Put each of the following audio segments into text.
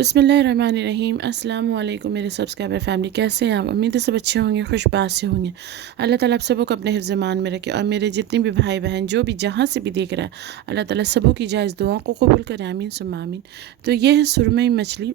बिस्मिल्लाहिर्रहमानिर्रहीम। अस्सलाम वालेकुम मेरे सब्सक्राइबर फैमिली, कैसे हैं आप? उम्मीद है सब अच्छे होंगे, खुशबाश से होंगे। अल्लाह ताला आप सबको अपने हिफ्ज़ मान में रखे और मेरे जितने भी भाई बहन जो भी जहाँ से भी देख रहा है, अल्लाह ताला सबों की जायज़ दुआओं को कबूल करें, आमीन सुम्मा आमीन। तो ये है सुरमई मछली।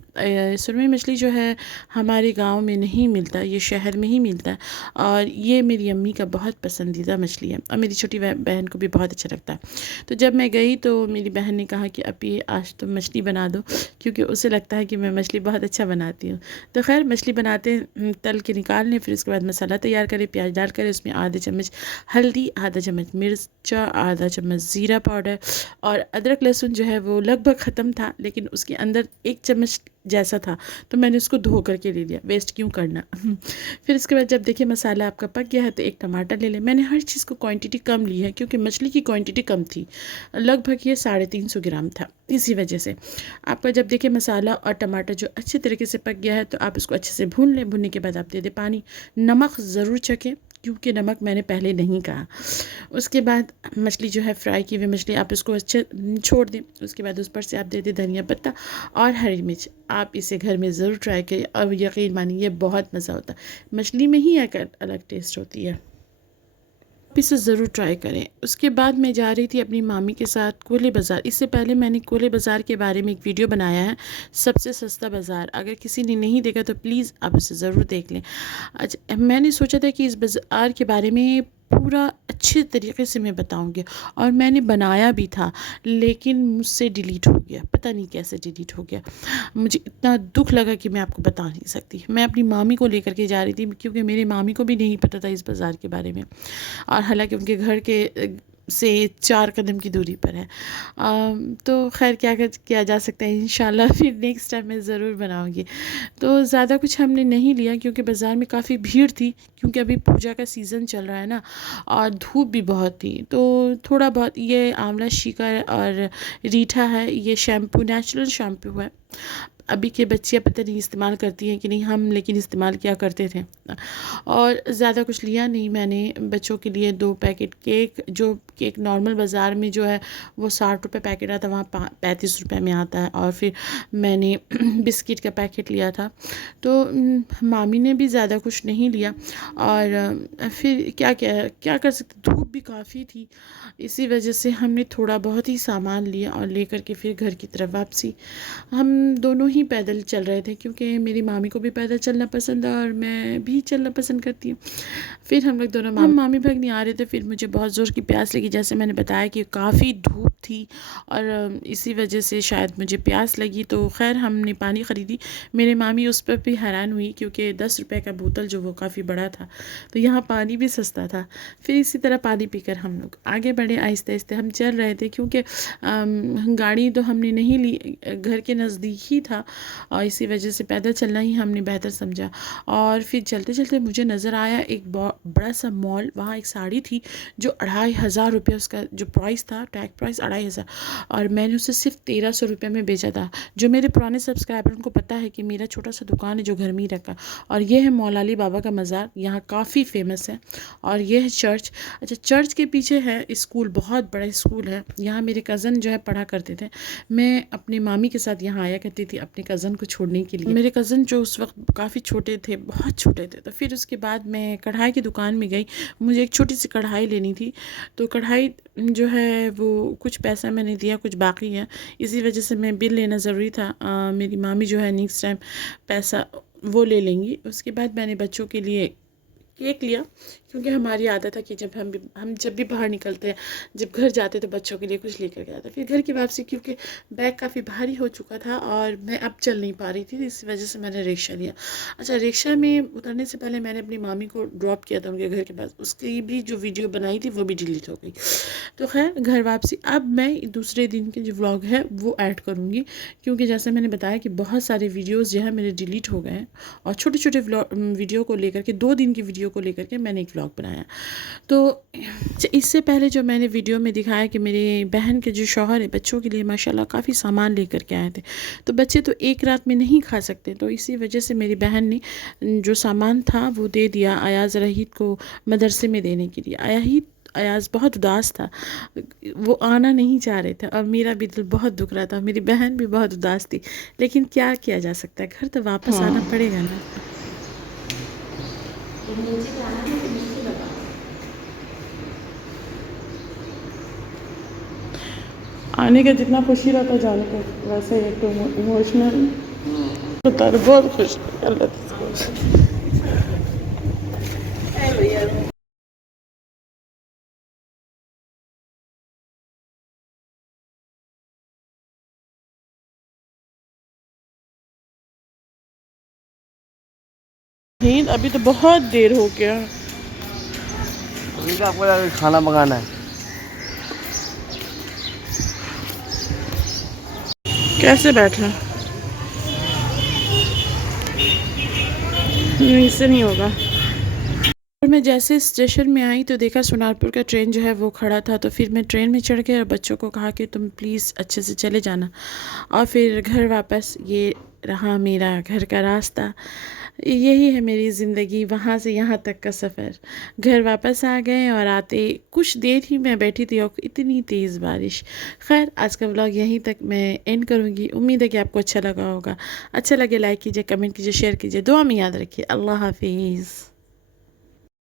सुरमई मछली जो है हमारे गाँव में नहीं मिलता, ये शहर में ही मिलता है और ये मेरी अम्मी का बहुत पसंदीदा मछली है और मेरी छोटी बहन को भी बहुत अच्छा लगता है। तो जब मैं गई तो मेरी बहन ने कहा कि अभी आज तो मछली बना दो, क्योंकि उसे लगता है कि मैं मछली बहुत अच्छा बनाती हूँ। तो खैर मछली बनाते तल के निकाल लें, फिर उसके बाद मसाला तैयार करें। प्याज डाल कर उसमें आधे चम्मच हल्दी, आधा चम्मच मिर्चा, आधा चम्मच ज़ीरा पाउडर और अदरक लहसुन जो है वो लगभग ख़त्म था, लेकिन उसके अंदर 1 चम्मच जैसा था, तो मैंने उसको धो करके ले लिया, वेस्ट क्यों करना। फिर इसके बाद जब देखिए मसाला आपका पक गया है तो एक टमाटर ले लें। मैंने हर चीज़ को क्वांटिटी कम ली है क्योंकि मछली की क्वांटिटी कम थी, लगभग ये 350 ग्राम था। इसी वजह से आपका जब देखिए मसाला और टमाटर जो अच्छे तरीके से पक गया है तो आप इसको अच्छे से भून लें। भूनने के बाद आप दे दें पानी। नमक ज़रूर चखें क्योंकि नमक मैंने पहले नहीं कहा। उसके बाद मछली जो है फ्राई की हुई मछली आप इसको अच्छे छोड़ दें। उसके बाद उस पर से आप दे दें धनिया पत्ता और हरी मिर्च। आप इसे घर में ज़रूर ट्राई करें और यकीन मानिए बहुत मज़ा होता है। मछली में ही एक अलग टेस्ट होती है, आप इसे ज़रूर ट्राई करें। उसके बाद मैं जा रही थी अपनी मामी के साथ कोले बाज़ार। इससे पहले मैंने कोले बाज़ार के बारे में एक वीडियो बनाया है, सबसे सस्ता बाज़ार। अगर किसी ने नहीं देखा तो प्लीज़ आप इसे ज़रूर देख लें। अच्छा, मैंने सोचा था कि इस बाज़ार के बारे में पूरा अच्छे तरीके से मैं बताऊंगी और मैंने बनाया भी था, लेकिन मुझसे डिलीट हो गया। पता नहीं कैसे डिलीट हो गया, मुझे इतना दुख लगा कि मैं आपको बता नहीं सकती। मैं अपनी मामी को लेकर के जा रही थी क्योंकि मेरी मामी को भी नहीं पता था इस बाज़ार के बारे में और हालांकि उनके घर के से 4 कदम की दूरी पर है। तो खैर क्या किया जा सकता है, इंशाल्लाह फिर नेक्स्ट टाइम मैं ज़रूर बनाऊंगी। तो ज़्यादा कुछ हमने नहीं लिया क्योंकि बाज़ार में काफ़ी भीड़ थी, क्योंकि अभी पूजा का सीज़न चल रहा है ना और धूप भी बहुत थी। तो थोड़ा बहुत ये आंवला शिकर और रीठा है, ये शैम्पू नेचुरल शैम्पू है। अभी के बच्चियाँ पता नहीं इस्तेमाल करती हैं कि नहीं, हम लेकिन इस्तेमाल किया करते थे। और ज़्यादा कुछ लिया नहीं मैंने। बच्चों के लिए 2 पैकेट केक, जो केक नॉर्मल बाज़ार में जो है वो 60 रुपये पैकेट आता है, वहाँ 35 रुपये में आता है। और फिर मैंने बिस्किट का पैकेट लिया था। तो मामी ने भी ज़्यादा कुछ नहीं लिया। और फिर क्या क्या क्या कर सकते, धूप भी काफ़ी थी, इसी वजह से हमने थोड़ा बहुत ही सामान लिया और लेकर के फिर घर की तरफ वापसी। हम दोनों ही पैदल चल रहे थे क्योंकि मेरी मामी को भी पैदल चलना पसंद है और मैं भी चलना पसंद करती हूँ। फिर हम लोग दोनों मामी भगनी आ रहे थे। फिर मुझे बहुत ज़ोर की प्यास लगी, जैसे मैंने बताया कि काफ़ी धूप थी और इसी वजह से शायद मुझे प्यास लगी। तो खैर हमने पानी ख़रीदी। मेरे मामी उस पर भी हैरान हुई क्योंकि 10 रुपये का बोतल जो वो काफ़ी बड़ा था, तो यहाँ पानी भी सस्ता था। फिर इसी तरह पानी पीकर हम लोग आगे बढ़े। आहिस्ते आहिस्ते हम चल रहे थे क्योंकि गाड़ी तो हमने नहीं ली, घर के नज़दीक ही था और इसी वजह से पैदल चलना ही हमने बेहतर समझा। और फिर चलते चलते मुझे नज़र आया एक बड़ा सा मॉल। वहाँ एक साड़ी थी जो 2500 रुपये, उसका जो प्राइस था, टैग प्राइस 2500, और मैंने उसे सिर्फ 1300 रुपये में बेचा था। जो मेरे पुराने सब्सक्राइबर उनको पता है कि मेरा छोटा सा दुकान है जो घर में ही रखा। और ये है मौलाली बाबा का मज़ार, यहाँ काफ़ी फेमस है। और ये है चर्च। अच्छा, चर्च के पीछे है स्कूल, बहुत बड़ा स्कूल है। यहाँ मेरे कज़न जो है पढ़ा करते थे। मैं अपनी मामी के साथ यहाँ आया करती थी अपने कज़न को छोड़ने के लिए। मेरे कज़न जो उस वक्त काफ़ी छोटे थे, बहुत छोटे थे। तो फिर उसके बाद मैं कढ़ाई की दुकान में गई। मुझे एक छोटी सी कढ़ाई लेनी थी। तो कढ़ाई जो है वो कुछ पैसा मैंने दिया, कुछ बाकी है, इसी वजह से मैं बिल लेना ज़रूरी था। मेरी मामी जो है नेक्स्ट टाइम पैसा वो ले लेंगी। उसके बाद मैंने बच्चों के लिए केक लिया क्योंकि हमारी आदत है कि जब हम जब भी बाहर निकलते हैं, जब घर जाते तो बच्चों के लिए कुछ लेकर के आते। फिर घर की वापसी क्योंकि बैग काफ़ी भारी हो चुका था और मैं अब चल नहीं पा रही थी, इस वजह से मैंने रिक्शा लिया। अच्छा, रिक्शा में उतरने से पहले मैंने अपनी मामी को ड्रॉप किया था उनके घर के पास, उसकी भी जो वीडियो बनाई थी वो भी डिलीट हो गई। तो खैर घर वापसी, अब मैं दूसरे दिन के जो व्लॉग है वो ऐड करूँगी क्योंकि जैसे मैंने बताया कि बहुत सारे वीडियोज़ जो है मेरे डिलीट हो गए हैं और छोटे छोटे वीडियो को लेकर के, 2 दिन की वीडियो को लेकर के मैंने एक व्लॉग बनाया। तो इससे पहले जो मैंने वीडियो में दिखाया कि मेरी बहन के जो शौहर है बच्चों के लिए माशाल्लाह काफ़ी सामान लेकर के आए थे। तो बच्चे तो एक रात में नहीं खा सकते, तो इसी वजह से मेरी बहन ने जो सामान था वो दे दिया अयाज़ रहीद को मदरसे में देने के लिए। अयाज़ बहुत उदास था, वो आना नहीं चाह रहे थे और मेरा भी दिल बहुत दुख रहा था, मेरी बहन भी बहुत उदास थी। लेकिन क्या किया जा सकता है, घर तो वापस आना पड़ेगा ना। आने का जितना खुशी रहता जाने का वैसे एक तो इमोशनल होता है, बहुत खुश अल्लाह। हिंद अभी तो बहुत देर हो गया। अभी आपको खाना मंगाना है। कैसे बैठना, नहीं इससे नहीं होगा। और मैं जैसे स्टेशन में आई तो देखा सोनारपुर का ट्रेन जो है वो खड़ा था, तो फिर मैं ट्रेन में चढ़ गई और बच्चों को कहा कि तुम प्लीज़ अच्छे से चले जाना। और फिर घर वापस, ये रहा मेरा घर का रास्ता। यही है मेरी ज़िंदगी, वहाँ से यहाँ तक का सफ़र। घर वापस आ गए और आते कुछ देर ही मैं बैठी थी और इतनी तेज़ बारिश। खैर आज का व्लॉग यहीं तक मैं एंड करूँगी। उम्मीद है कि आपको अच्छा लगा होगा। अच्छा लगे लाइक कीजिए, कमेंट कीजिए, शेयर कीजिए, दुआ में याद रखिए। अल्लाह हाफिज़।